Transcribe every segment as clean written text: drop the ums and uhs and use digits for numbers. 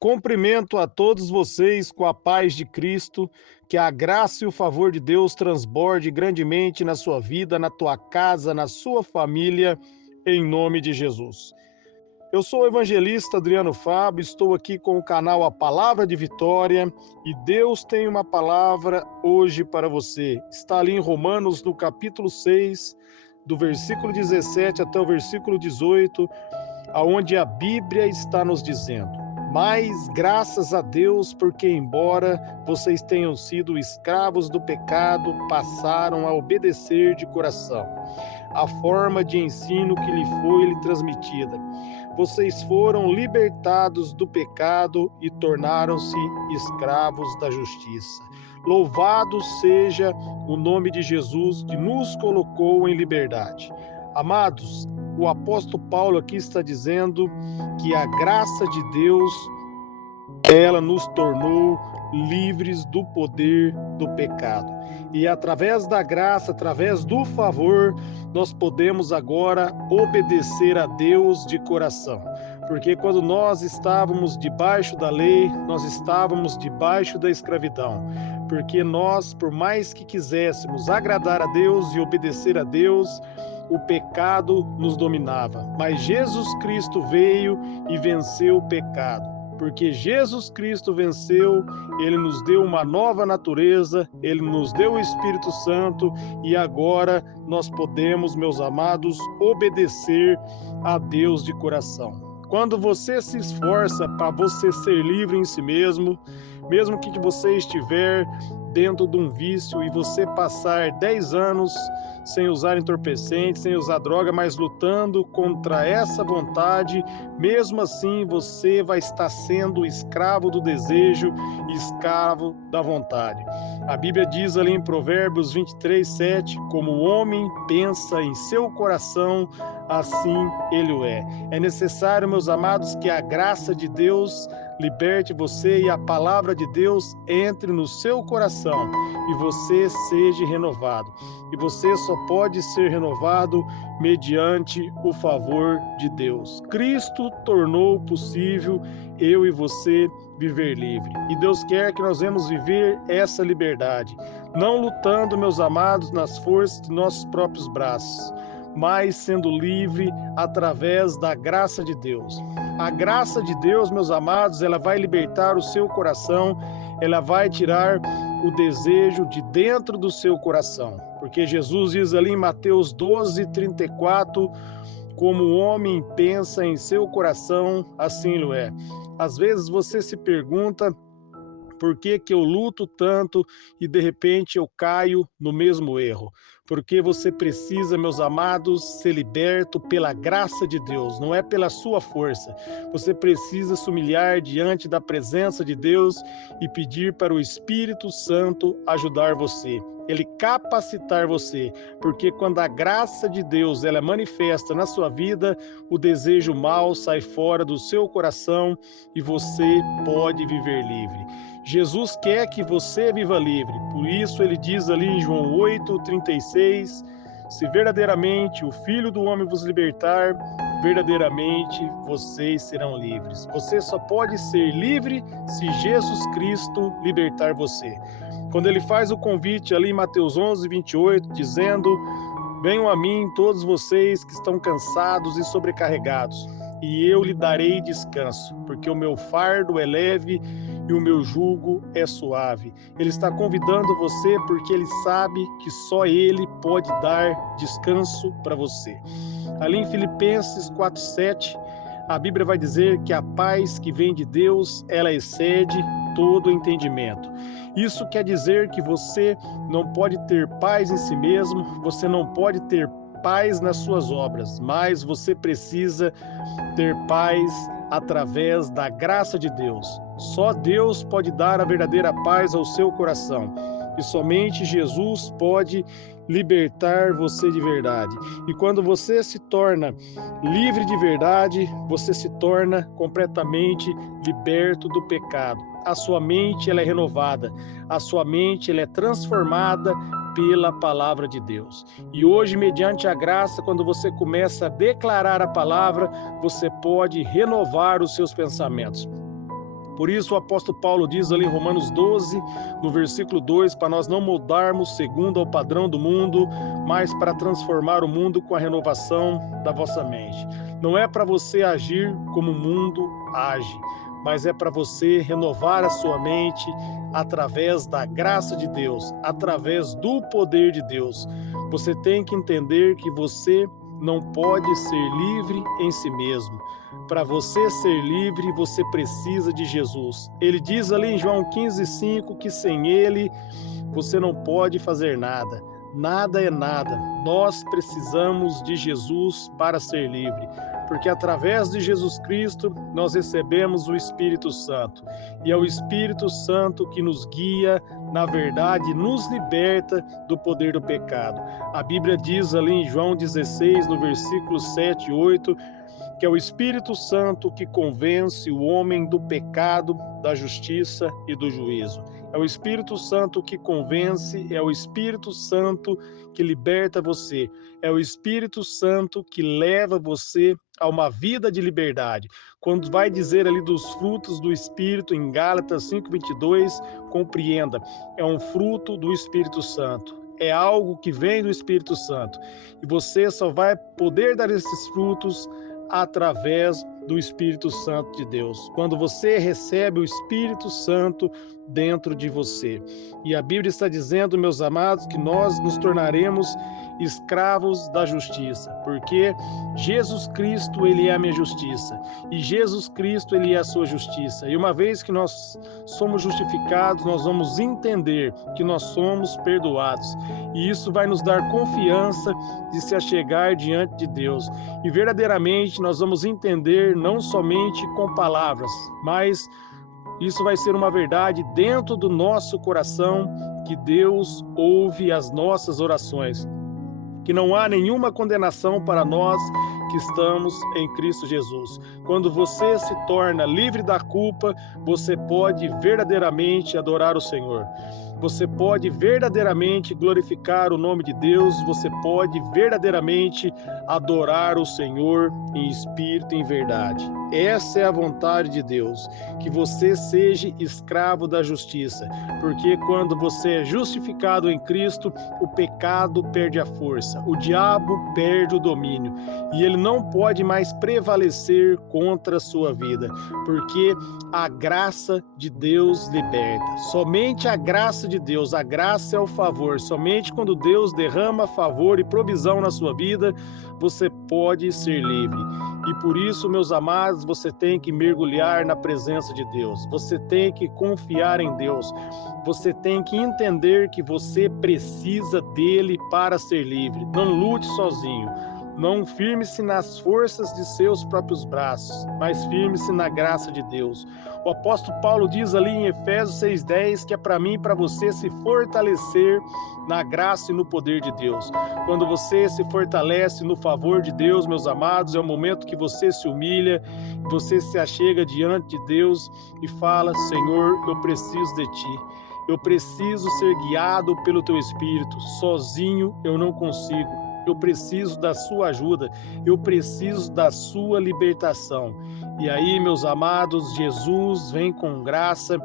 Cumprimento a todos vocês com a paz de Cristo, que a graça e o favor de Deus transborde grandemente na sua vida, na tua casa, na sua família, em nome de Jesus. Eu sou o evangelista Adriano Fábio, estou aqui com o canal A Palavra de Vitória e Deus tem uma palavra hoje para você. Está ali em Romanos, no capítulo 6, do versículo 17 até o versículo 18, aonde a Bíblia está nos dizendo: mas graças a Deus, porque embora vocês tenham sido escravos do pecado, passaram a obedecer de coração a forma de ensino que lhe transmitida. Vocês foram libertados do pecado e tornaram-se escravos da justiça. Louvado seja o nome de Jesus, que nos colocou em liberdade. Amados, o apóstolo Paulo aqui está dizendo que a graça de Deus, ela nos tornou livres do poder do pecado. E através da graça, através do favor, nós podemos agora obedecer a Deus de coração. Porque quando nós estávamos debaixo da lei, nós estávamos debaixo da escravidão. Porque nós, por mais que quiséssemos agradar a Deus e obedecer a Deus, o pecado nos dominava. Mas Jesus Cristo veio e venceu o pecado. Porque Jesus Cristo venceu, Ele nos deu uma nova natureza, Ele nos deu o Espírito Santo e agora nós podemos, meus amados, obedecer a Deus de coração. Quando você se esforça para você ser livre em si mesmo, mesmo que você estiver dentro de um vício e você passar 10 anos sem usar entorpecentes, sem usar droga, mas lutando contra essa vontade, mesmo assim você vai estar sendo escravo do desejo, escravo da vontade. A Bíblia diz ali em Provérbios 23:7, como o homem pensa em seu coração, assim ele o é. É necessário, meus amados, que a graça de Deus liberte você e a palavra de Deus entre no seu coração e você seja renovado. E você só pode ser renovado mediante o favor de Deus. Cristo tornou possível eu e você viver livre. E Deus quer que nós venhamos viver essa liberdade, não lutando, meus amados, nas forças de nossos próprios braços, mas sendo livre através da graça de Deus. A graça de Deus, meus amados, ela vai libertar o seu coração, ela vai tirar o desejo de dentro do seu coração. Porque Jesus diz ali em Mateus 12:34, como o homem pensa em seu coração, assim ele é. Às vezes você se pergunta por que que eu luto tanto e de repente eu caio no mesmo erro? Porque você precisa, meus amados, ser liberto pela graça de Deus, não é pela sua força. Você precisa se humilhar diante da presença de Deus e pedir para o Espírito Santo ajudar você. Ele capacitar você, porque quando a graça de Deus ela é manifesta na sua vida, o desejo mal sai fora do seu coração e você pode viver livre. Jesus quer que você viva livre, por isso ele diz ali em João 8:36, se verdadeiramente o Filho do Homem vos libertar, verdadeiramente vocês serão livres. Você só pode ser livre se Jesus Cristo libertar você. Quando ele faz o convite ali em Mateus 11:28, dizendo: venham a mim todos vocês que estão cansados e sobrecarregados, e eu lhe darei descanso, porque o meu fardo é leve e o meu jugo é suave. Ele está convidando você porque ele sabe que só ele pode dar descanso para você. Ali em Filipenses 4:7, a Bíblia vai dizer que a paz que vem de Deus, ela excede todo entendimento. Isso quer dizer que você não pode ter paz em si mesmo, você não pode ter paz nas suas obras, mas você precisa ter paz através da graça de Deus. Só Deus pode dar a verdadeira paz ao seu coração. E somente Jesus pode libertar você de verdade. E quando você se torna livre de verdade, você se torna completamente liberto do pecado. A sua mente ela é renovada, a sua mente ela é transformada pela palavra de Deus. E hoje, mediante a graça, quando você começa a declarar a palavra, você pode renovar os seus pensamentos. Por isso o apóstolo Paulo diz ali em Romanos 12, no versículo 2, para nós não moldarmos segundo ao padrão do mundo, mas para transformar o mundo com a renovação da vossa mente. Não é para você agir como o mundo age, mas é para você renovar a sua mente através da graça de Deus, através do poder de Deus. Você tem que entender que você não pode ser livre em si mesmo. Para você ser livre, você precisa de Jesus. Ele diz ali em João 15,5 que sem Ele você não pode fazer nada. Nada é nada. Nós precisamos de Jesus para ser livre, porque através de Jesus Cristo nós recebemos o Espírito Santo. E é o Espírito Santo que nos guia, na verdade, nos liberta do poder do pecado. A Bíblia diz ali em João 16, no versículo 7 e 8, que é o Espírito Santo que convence o homem do pecado, da justiça e do juízo. É o Espírito Santo que convence, é o Espírito Santo que liberta você, é o Espírito Santo que leva você a uma vida de liberdade. Quando vai dizer ali dos frutos do Espírito em Gálatas 5:22, compreenda, é um fruto do Espírito Santo. É algo que vem do Espírito Santo. E você só vai poder dar esses frutos através do Espírito Santo de Deus. Quando você recebe o Espírito Santo dentro de você. E a Bíblia está dizendo, meus amados, que nós nos tornaremos escravos da justiça, porque Jesus Cristo, ele é a minha justiça, e Jesus Cristo, ele é a sua justiça. E uma vez que nós somos justificados, nós vamos entender que nós somos perdoados. E isso vai nos dar confiança de se achegar diante de Deus. E verdadeiramente nós vamos entender não somente com palavras, mas isso vai ser uma verdade dentro do nosso coração, que Deus ouve as nossas orações, que não há nenhuma condenação para nós que estamos em Cristo Jesus. Quando você se torna livre da culpa, você pode verdadeiramente adorar o Senhor. Você pode verdadeiramente glorificar o nome de Deus, você pode verdadeiramente adorar o Senhor em espírito e em verdade. Essa é a vontade de Deus, que você seja escravo da justiça, porque quando você é justificado em Cristo, o pecado perde a força, o diabo perde o domínio, e ele não pode mais prevalecer contra a sua vida, porque a graça de Deus liberta. Somente a graça de Deus, a graça é o favor. Somente quando Deus derrama favor e provisão na sua vida, você pode ser livre. E por isso, meus amados, você tem que mergulhar na presença de Deus. Você tem que confiar em Deus. Você tem que entender que você precisa dele para ser livre. Não lute sozinho. Não firme-se nas forças de seus próprios braços, mas firme-se na graça de Deus. O apóstolo Paulo diz ali em Efésios 6:10 que é para mim e para você se fortalecer na graça e no poder de Deus. Quando você se fortalece no favor de Deus, meus amados, é o momento que você se humilha, você se achega diante de Deus e fala: Senhor, eu preciso de Ti. Eu preciso ser guiado pelo Teu Espírito. Sozinho eu não consigo. Eu preciso da sua ajuda, eu preciso da sua libertação. E aí, meus amados, Jesus vem com graça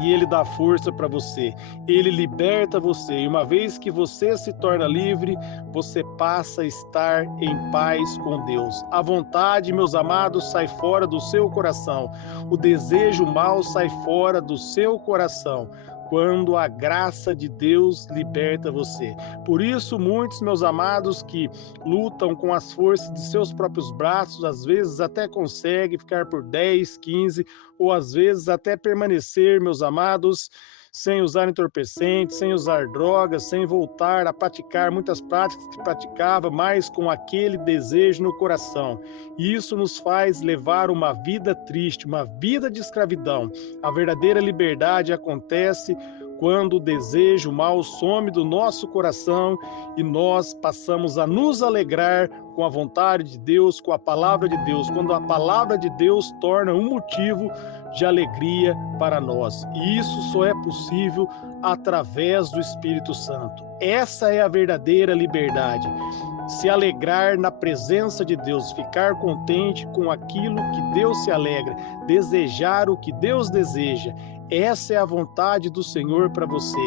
e ele dá força para você, ele liberta você. E uma vez que você se torna livre, você passa a estar em paz com Deus. A vontade, meus amados, sai fora do seu coração. O desejo mau sai fora do seu coração, quando a graça de Deus liberta você. Por isso, muitos, meus amados, que lutam com as forças de seus próprios braços, às vezes até conseguem ficar por 10, 15, ou às vezes até permanecer, meus amados, sem usar entorpecentes, sem usar drogas, sem voltar a praticar muitas práticas que praticava, mas com aquele desejo no coração. E isso nos faz levar uma vida triste, uma vida de escravidão. A verdadeira liberdade acontece quando o desejo mau some do nosso coração e nós passamos a nos alegrar com a vontade de Deus, com a palavra de Deus, quando a palavra de Deus torna um motivo de alegria para nós. E isso só é possível através do Espírito Santo. Essa é a verdadeira liberdade. se alegrar na presença de Deus, ficar contente com aquilo que Deus se alegra, desejar o que Deus deseja. Essa é a vontade do Senhor para você.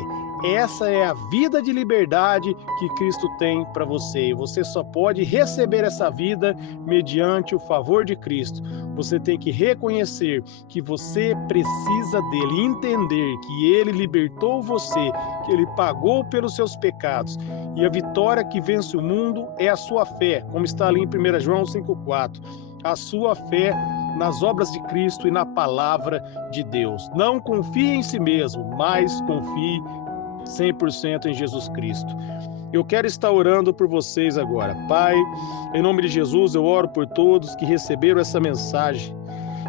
Essa é a vida de liberdade que Cristo tem para você. E você só pode receber essa vida mediante o favor de Cristo. Você tem que reconhecer que você precisa dele, entender que ele libertou você, que ele pagou pelos seus pecados. E a vitória que vence o mundo é a sua fé, como está ali em 1 João 5,4. A sua fé nas obras de Cristo e na palavra de Deus. Não confie em si mesmo, mas confie 100% em Jesus Cristo. Eu quero estar orando por vocês agora. Pai, em nome de Jesus, eu oro por todos que receberam essa mensagem.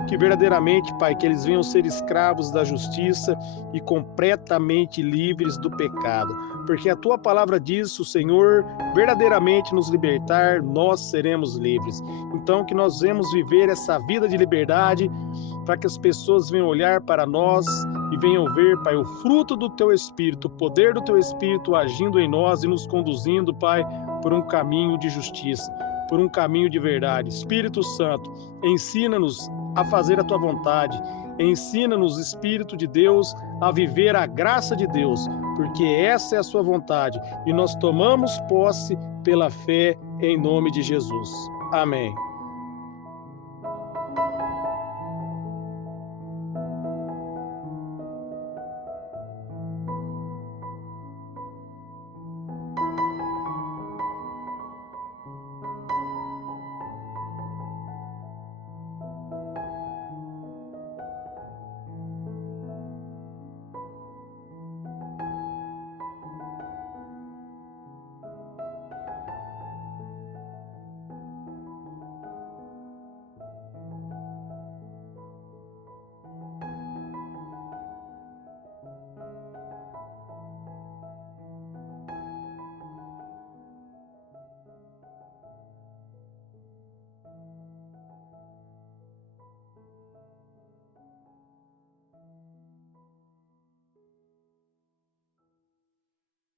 Que verdadeiramente, Pai, que eles venham ser escravos da justiça e completamente livres do pecado. Porque a Tua palavra diz, o Senhor verdadeiramente nos libertar, nós seremos livres. Então, que nós venhamos viver essa vida de liberdade, para que as pessoas venham olhar para nós e venham ver, Pai, o fruto do Teu Espírito, o poder do Teu Espírito agindo em nós e nos conduzindo, Pai, por um caminho de justiça, por um caminho de verdade. Espírito Santo, ensina-nos a fazer a Tua vontade. Ensina-nos, Espírito de Deus, a viver a graça de Deus, porque essa é a Sua vontade e nós tomamos posse pela fé em nome de Jesus. Amém.